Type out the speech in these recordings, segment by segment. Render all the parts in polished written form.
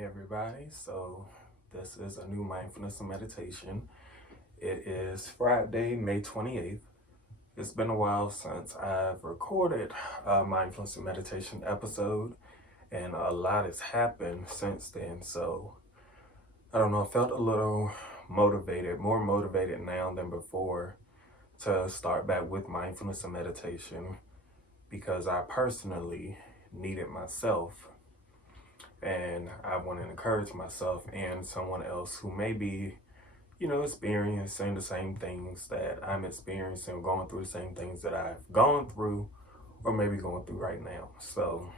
Hey everybody, so this is a new mindfulness and meditation. It is Friday, May 28th. It's been a while since I've recorded a mindfulness and meditation episode, and a lot has happened since then. So I don't know, I felt a little motivated, more motivated now than before to start back with mindfulness and meditation because I personally needed myself. And I want to encourage myself and someone else who may be, experiencing the same things that I'm experiencing, going through the same things that I've gone through, or maybe going through right now. So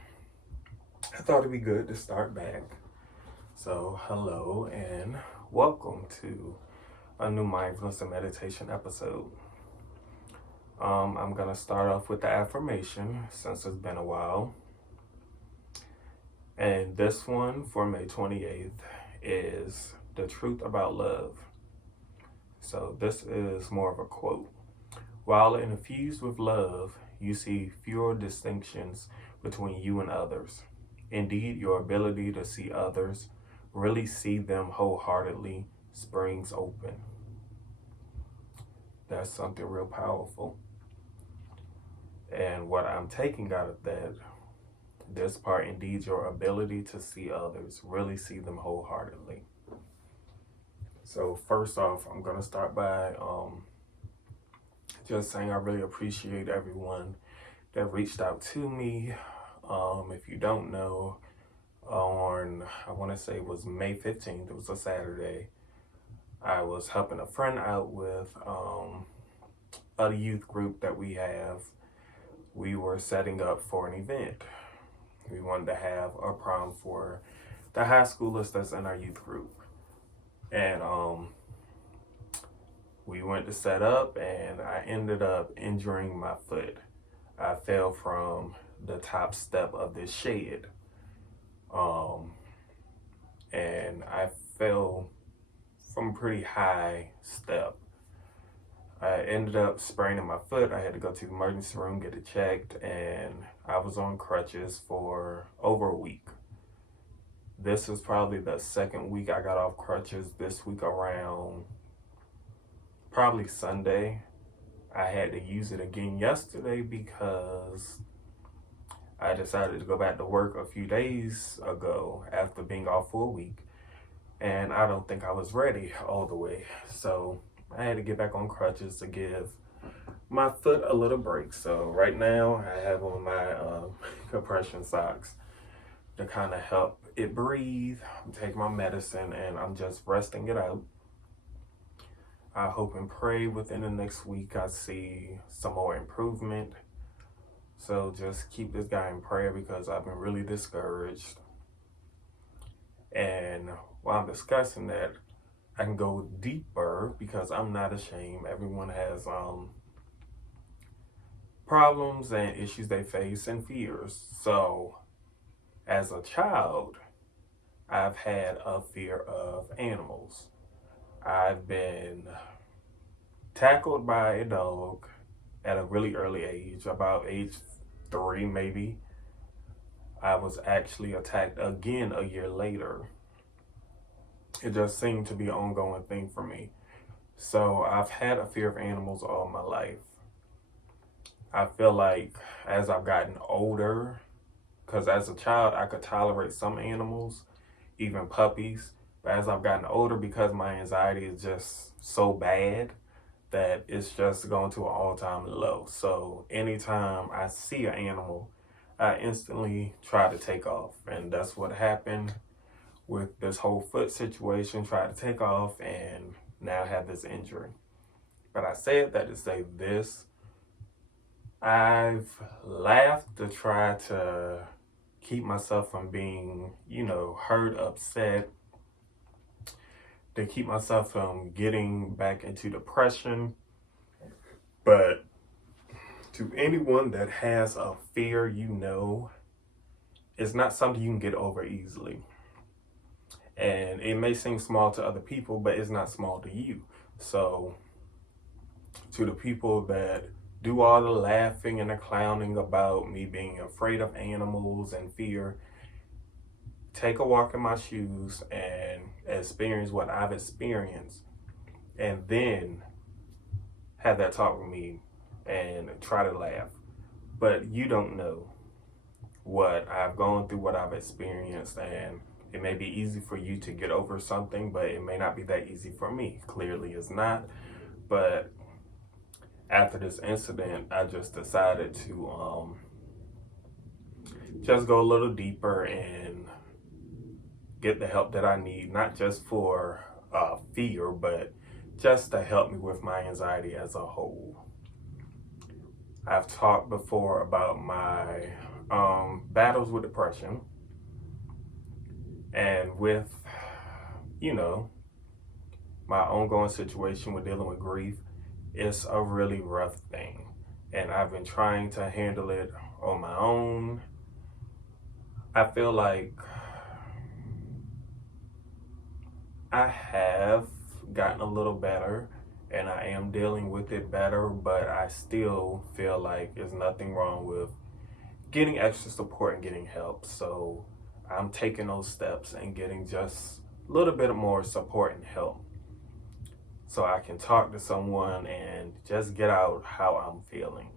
I thought it'd be good to start back. So, hello and welcome to a new mindfulness and meditation episode. I'm going to start off with the affirmation since it's been a while. And this one for May 28th is the truth about love. So this is more of a quote. While infused with love, you see fewer distinctions between you and others. Indeed, your ability to see others, really see them wholeheartedly, springs open. That's something real powerful. And what I'm taking out of that, this part, indeed, your ability to see others, really see them wholeheartedly. So first off, I'm going to start by just saying I really appreciate everyone that reached out to me. If you don't know, on, I want to say it was May 15th, it was a Saturday, I was helping a friend out with a youth group that we have. We were setting up for an event. We wanted to have a prom for the high schoolers that's in our youth group. And we went to set up and I ended up injuring my foot. I fell from the top step of this shed. And I fell from a pretty high step. I ended up spraining my foot. I had to go to the emergency room, get it checked, and I was on crutches for over a week. This is probably the second week I got off crutches. This week around probably Sunday. I had to use it again yesterday because I decided to go back to work a few days ago after being off for a week. And I don't think I was ready all the way. So I had to get back on crutches to give my foot a little break. So right now I have on my compression socks to kind of help it breathe. I'm taking my medicine and I'm just resting it out. I hope and pray within the next week I see some more improvement. So just keep this guy in prayer because I've been really discouraged. And while I'm discussing that, I can go deeper because I'm not ashamed. Everyone has problems and issues they face and fears. So as a child, I've had a fear of animals. I've been tackled by a dog at a really early age, about age 3 maybe. I was actually attacked again a year later. It just seemed to be an ongoing thing for me. So I've had a fear of animals all my life. I feel like as I've gotten older, because as a child I could tolerate some animals, even puppies, but as I've gotten older, because my anxiety is just so bad that it's just going to an all-time low. So anytime I see an animal, I instantly try to take off. And that's what happened with this whole foot situation. Tried to take off and now have this injury. But I said that to say this. I've laughed to try to keep myself from being, hurt, upset, to keep myself from getting back into depression. But to anyone that has a fear, it's not something you can get over easily. And it may seem small to other people, but it's not small to you. So to the people that do all the laughing and the clowning about me being afraid of animals and fear, take a walk in my shoes and experience what I've experienced, and then have that talk with me and try to laugh. But you don't know what I've gone through, what I've experienced, and it may be easy for you to get over something, but it may not be that easy for me. Clearly, it's not. But after this incident, I just decided to just go a little deeper and get the help that I need, not just for fear, but just to help me with my anxiety as a whole. I've talked before about my battles with depression and with, you know, my ongoing situation with dealing with grief. It's a really rough thing, and I've been trying to handle it on my own. I feel like I have gotten a little better and I am dealing with it better, but I still feel like there's nothing wrong with getting extra support and getting help. So I'm taking those steps and getting just a little bit more support and help so I can talk to someone and just get out how I'm feeling.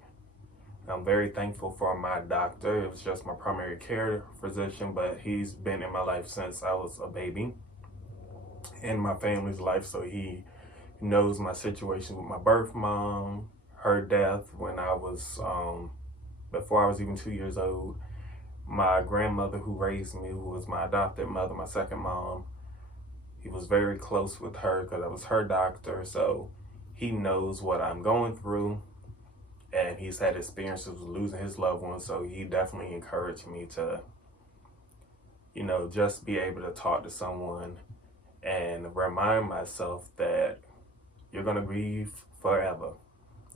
I'm very thankful for my doctor. It was just my primary care physician, but he's been in my life since I was a baby, in my family's life, so he knows my situation with my birth mom, her death when I was before I was even 2 years old, my grandmother who raised me, who was my adopted mother, my second mom. He was very close with her because I was her doctor, so he knows what I'm going through, and he's had experiences with losing his loved ones, so he definitely encouraged me to, just be able to talk to someone and remind myself that you're going to grieve forever.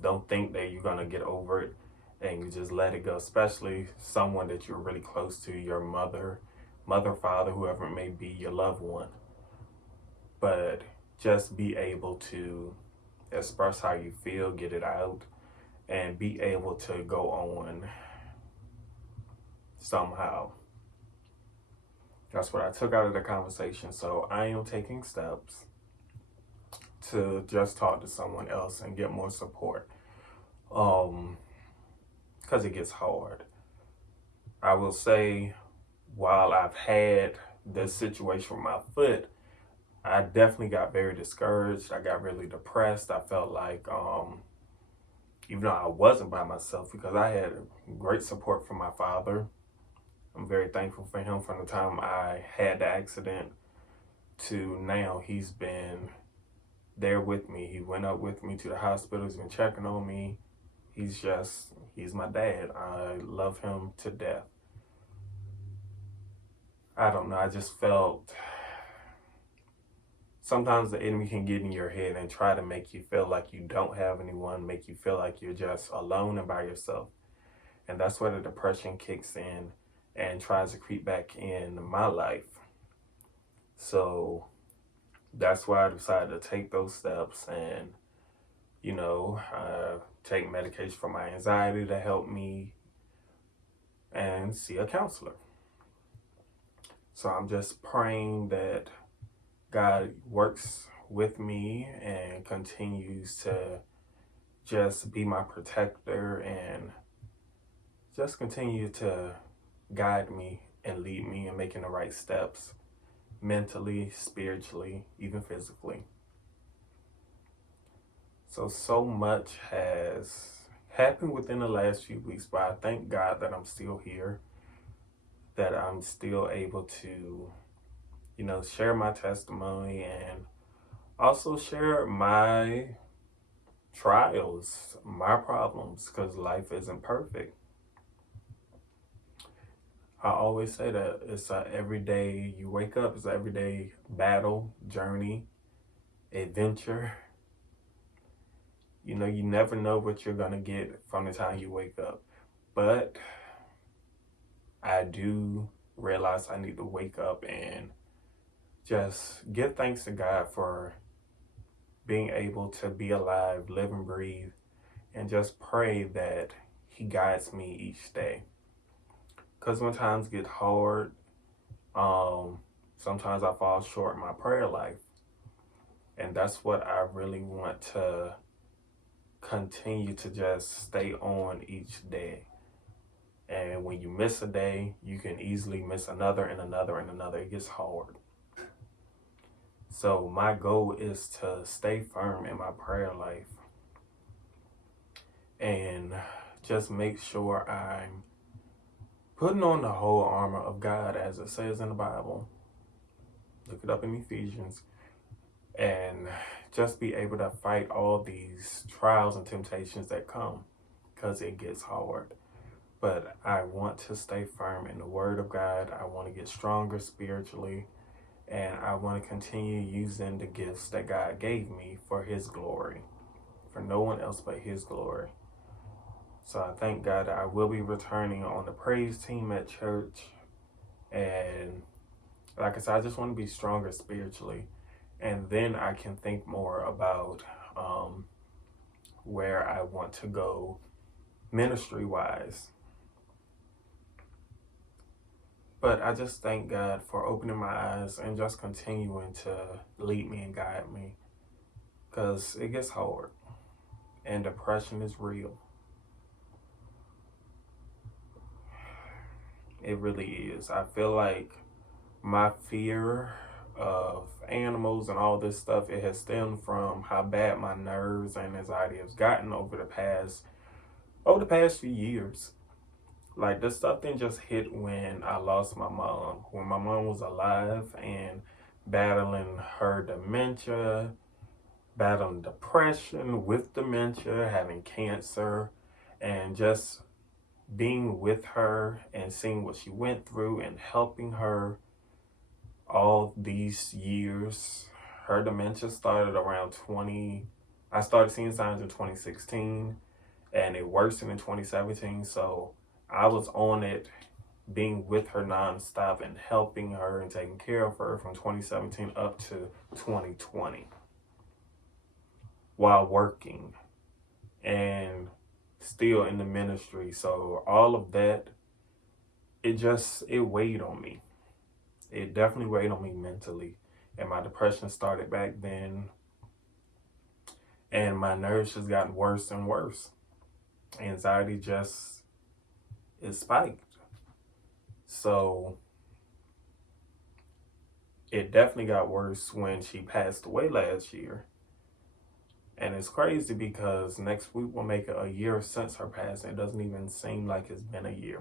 Don't think that you're going to get over it and you just let it go, especially someone that you're really close to, your mother, father, whoever it may be, your loved one. But just be able to express how you feel, get it out, and be able to go on somehow. That's what I took out of the conversation. So I am taking steps to just talk to someone else and get more support. Because it gets hard. I will say, while I've had this situation with my foot, I definitely got very discouraged. I got really depressed. I felt like, even though I wasn't by myself, because I had great support from my father. I'm very thankful for him from the time I had the accident to now. He's been there with me. He went up with me to the hospital. He's been checking on me. He's my dad. I love him to death. I don't know. I just felt sometimes the enemy can get in your head and try to make you feel like you don't have anyone, make you feel like you're just alone and by yourself. And that's where the depression kicks in and tries to creep back in my life. So that's why I decided to take those steps and, take medication for my anxiety to help me and see a counselor. So I'm just praying that God works with me and continues to just be my protector and just continue to guide me and lead me in making the right steps mentally, spiritually, even physically. So much has happened within the last few weeks, but I thank God that I'm still here, that I'm still able to, share my testimony and also share my trials, my problems, because life isn't perfect. I always say that it's a everyday, you wake up, it's an everyday battle, journey, adventure. You never know what you're going to get from the time you wake up. But I do realize I need to wake up and just give thanks to God for being able to be alive, live and breathe, and just pray that He guides me each day. Because when times get hard, Sometimes I fall short in my prayer life. And that's what I really want to continue to just stay on each day. And when you miss a day, you can easily miss another and another and another. It gets hard. So my goal is to stay firm in my prayer life and just make sure I'm putting on the whole armor of God as it says in the Bible. Look it up in Ephesians. And just be able to fight all these trials and temptations that come, because it gets hard. But I want to stay firm in the Word of God. I want to get stronger spiritually, and I want to continue using the gifts that God gave me for His glory, for no one else but His glory. So I thank God that I will be returning on the praise team at church. And like I said, I just want to be stronger spiritually. And then I can think more about where I want to go ministry-wise. But I just thank God for opening my eyes and just continuing to lead me and guide me, because it gets hard and depression is real. It really is. I feel like my fear of animals and all this stuff, it has stemmed from how bad my nerves and anxiety has gotten over the past few years. Like, this stuff didn't just hit when I lost my mom. When my mom was alive and battling her dementia, battling depression with dementia, having cancer, and just being with her and seeing what she went through and helping her all these years. Her dementia started around I started seeing signs in 2016, and it worsened in 2017. So I was on it, being with her nonstop and helping her and taking care of her from 2017 up to 2020 while working and still in the ministry. So all of that, it weighed on me. It definitely weighed on me mentally. And my depression started back then. And my nerves just got worse and worse. Anxiety just, it spiked. So it definitely got worse when she passed away last year. And it's crazy because next week will make it a year since her passing. It doesn't even seem like it's been a year.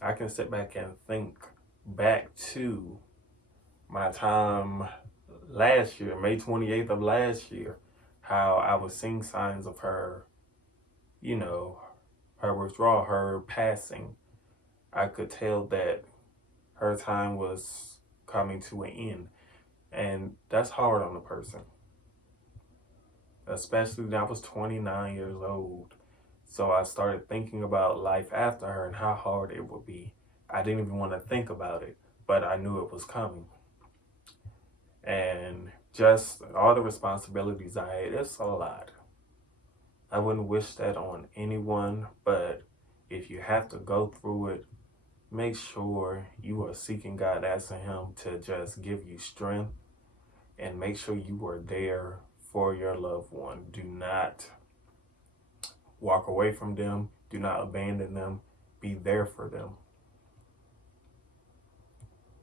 I can sit back and think back to my time last year, May 28th of last year, how I was seeing signs of her, her withdrawal, her passing. I could tell that her time was coming to an end. And that's hard on a person. Especially when I was 29 years old. So I started thinking about life after her and how hard it would be. I didn't even want to think about it, but I knew it was coming. And just all the responsibilities I had, it's a lot. I wouldn't wish that on anyone, but if you have to go through it, make sure you are seeking God, asking Him to just give you strength, and make sure you are there for your loved one. Do not walk away from them. Do not abandon them. Be there for them.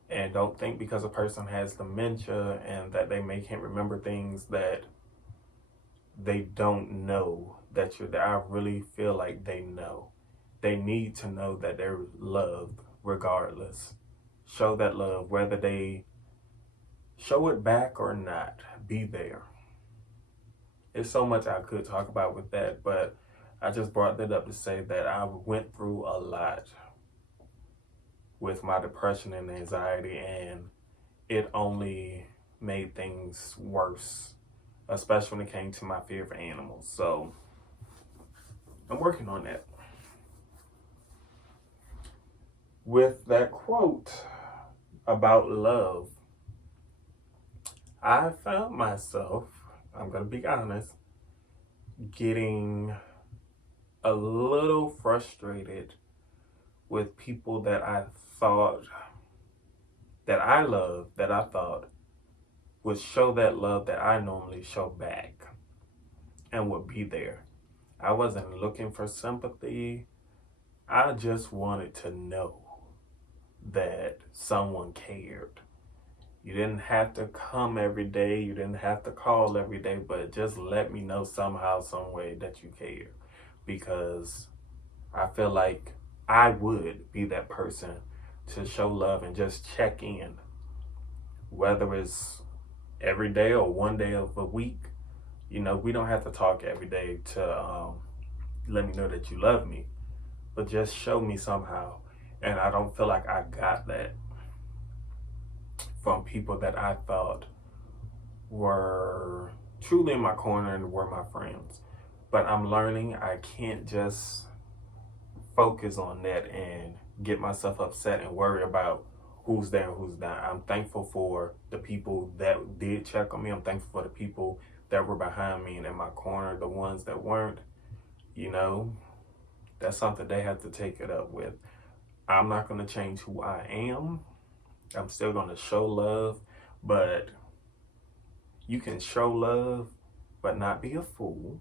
And don't think because a person has dementia and that they can't remember things that they don't know that you're there. I really feel like they know. They need to know that they're loved regardless. Show that love, whether they show it back or not. Be there. There's so much I could talk about with that, but I just brought that up to say that I went through a lot with my depression and anxiety, and it only made things worse, especially when it came to my fear for animals. So I'm working on that. With that quote about love, I found myself, I'm going to be honest, getting a little frustrated with people that I thought that I love, that I thought would show that love that I normally show back and would be there. I wasn't looking for sympathy. I just wanted to know that someone cared. You didn't have to come every day. You didn't have to call every day, but just let me know somehow, some way that you care. Because I feel like I would be that person to show love and just check in, whether it's every day or one day of a week. You know, we don't have to talk every day to let me know that you love me, but just show me somehow. And I don't feel like I got that from people that I thought were truly in my corner and were my friends. But I'm learning I can't just focus on that and get myself upset and worry about who's there and who's not. I'm thankful for the people that did check on me. I'm thankful for the people that were behind me and in my corner. The ones that weren't, you know, that's something they have to take it up with. I'm not going to change who I am. I'm still going to show love, but you can show love, but not be a fool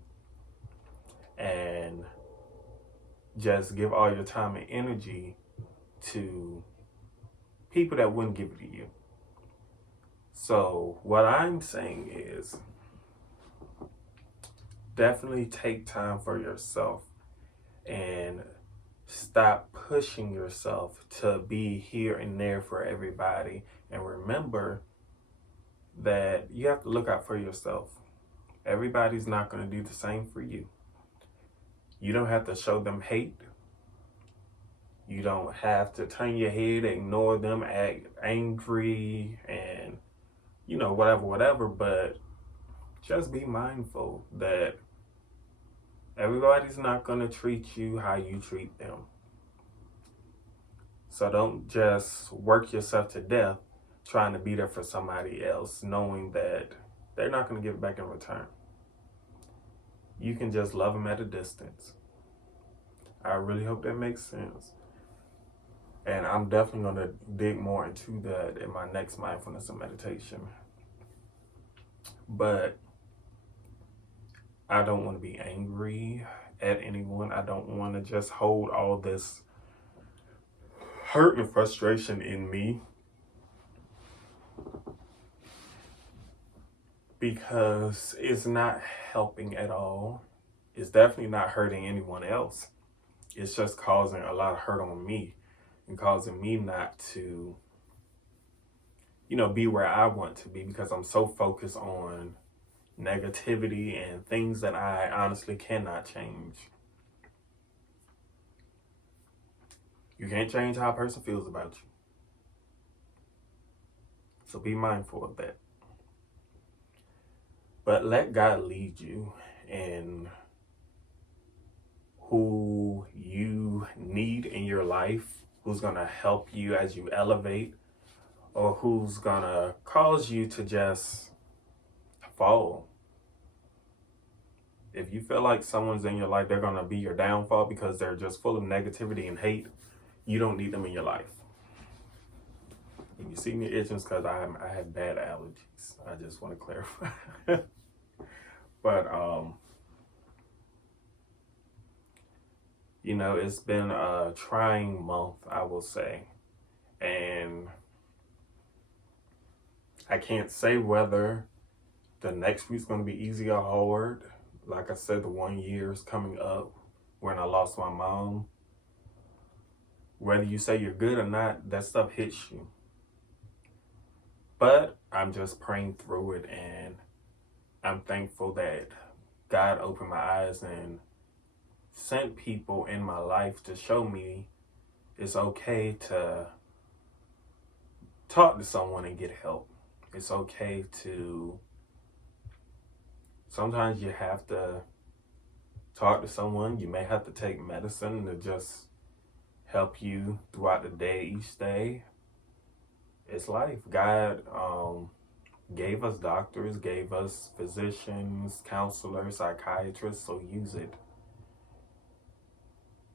and just give all your time and energy to people that wouldn't give it to you. So what I'm saying is definitely take time for yourself and stop pushing yourself to be here and there for everybody. And remember that you have to look out for yourself. Everybody's not going to do the same for you. You don't have to show them hate. You don't have to turn your head, ignore them, act angry, and, you know, whatever. But just be mindful that everybody's not going to treat you how you treat them. So don't just work yourself to death trying to be there for somebody else, knowing that they're not going to give it back in return. You can just love them at a distance. I really hope that makes sense. And I'm definitely going to dig more into that in my next mindfulness and meditation. But I don't want to be angry at anyone. I don't want to just hold all this hurt and frustration in me, because it's not helping at all. It's definitely not hurting anyone else. It's just causing a lot of hurt on me and causing me not to, you know, be where I want to be, because I'm so focused on negativity and things that I honestly cannot change. You can't change how a person feels about you. So be mindful of that. But let God lead you in who you need in your life, who's going to help you as you elevate, or who's going to cause you to just fall. If you feel like someone's in your life, they're going to be your downfall because they're just full of negativity and hate, you don't need them in your life. If you see me itching, it's because I have bad allergies. I just want to clarify. But, you know, it's been a trying month, I will say. And I can't say whether the next week's going to be easy or hard. Like I said, the 1 year is coming up when I lost my mom. Whether you say you're good or not, that stuff hits you. But I'm just praying through it, and I'm thankful that God opened my eyes and sent people in my life to show me it's okay to talk to someone and get help. It's okay to, sometimes you have to talk to someone. You may have to take medicine to just help you throughout the day, each day. It's life. God gave us doctors, gave us physicians, counselors, psychiatrists, so use it.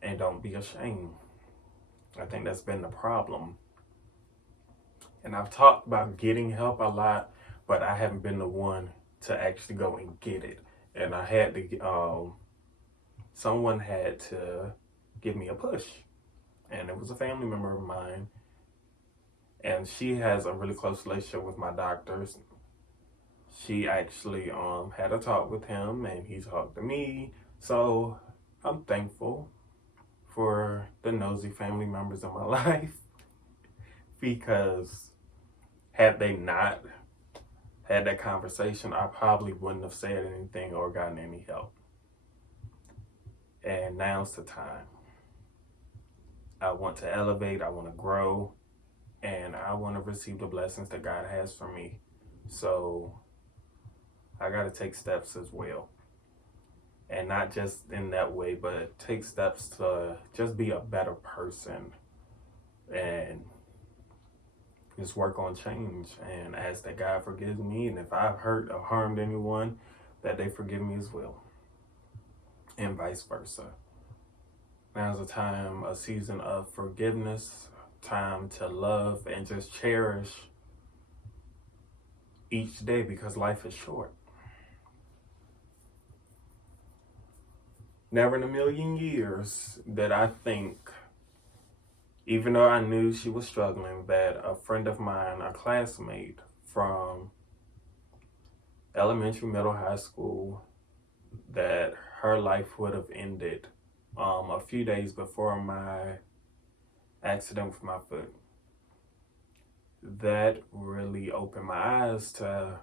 And don't be ashamed. I think that's been the problem And I've talked about getting help a lot, but I haven't been the one to actually go and get it. And I had to, someone had to give me a push. And it was a family member of mine. And she has a really close relationship with my doctors. She actually had a talk with him and he talked to me. So I'm thankful for the nosy family members in my life, because had they not had that conversation, I probably wouldn't have said anything or gotten any help. And now's the time. I want to elevate, I want to grow, and I want to receive the blessings that God has for me. So I got to take steps as well. And not just in that way, but take steps to just be a better person and just work on change and ask that God forgives me. And if I've hurt or harmed anyone, that they forgive me as well. And vice versa. Now's a time, a season of forgiveness, time to love and just cherish each day, because life is short. Never in a million years did I think, even though I knew she was struggling, that a friend of mine, a classmate from elementary, middle, high school, that her life would have ended a few days before my accident with my foot. That really opened my eyes to,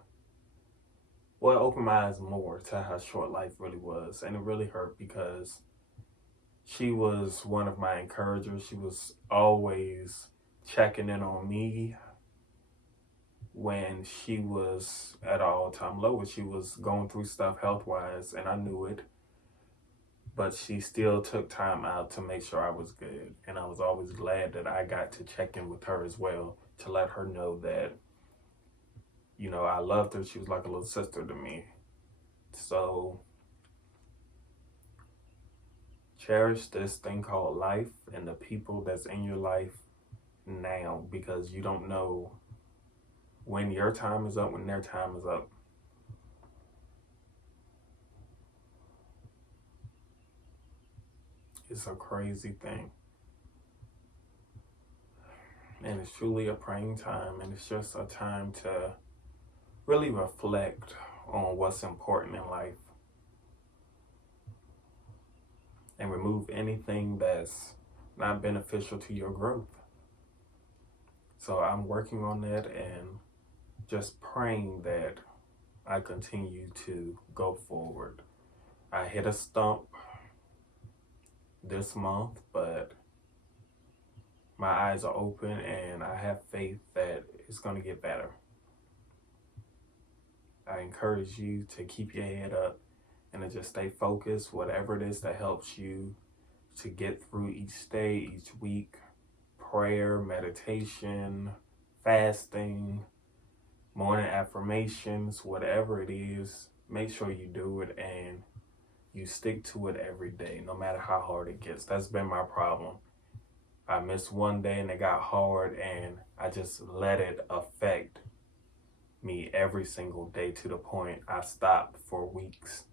well, it opened my eyes more to how short life really was. And it really hurt, because she was one of my encouragers. She was always checking in on me when she was at an all-time low, when she was going through stuff health-wise, and I knew it. But she still took time out to make sure I was good. And I was always glad that I got to check in with her as well, to let her know that, you know, I loved her. She was like a little sister to me. So cherish this thing called life and the people that's in your life now, because you don't know when your time is up, when their time is up. It's a crazy thing. And it's truly a praying time, and it's just a time to really reflect on what's important in life and remove anything that's not beneficial to your growth. So I'm working on that and just praying that I continue to go forward. I hit a stump this month, but my eyes are open and I have faith that it's going to get better. I encourage you to keep your head up and to just stay focused, whatever it is that helps you to get through each day, each week. Prayer, meditation, fasting, morning affirmations, whatever it is, make sure you do it and you stick to it every day, no matter how hard it gets. That's been my problem. I missed one day and it got hard, and I just let it affect me every single day to the point I stopped for weeks.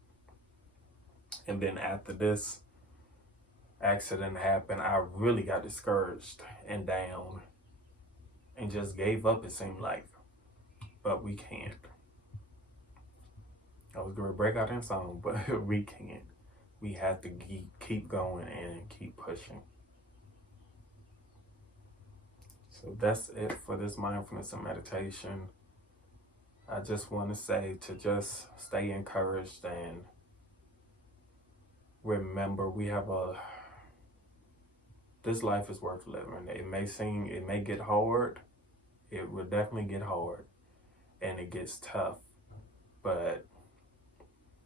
And then after this accident happened, I really got discouraged and down and just gave up, it seemed like. But we can't. I was going to break out in song, but we can't. We have to keep going and keep pushing. So that's it for this mindfulness and meditation. I just want to say to just stay encouraged and remember this life is worth living. It may get hard. It will definitely get hard and it gets tough. But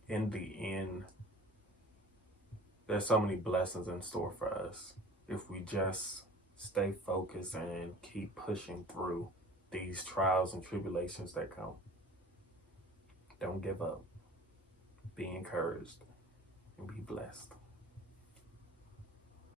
in the end, there's so many blessings in store for us if we just stay focused and keep pushing through these trials and tribulations that come. Don't give up. Be encouraged and be blessed.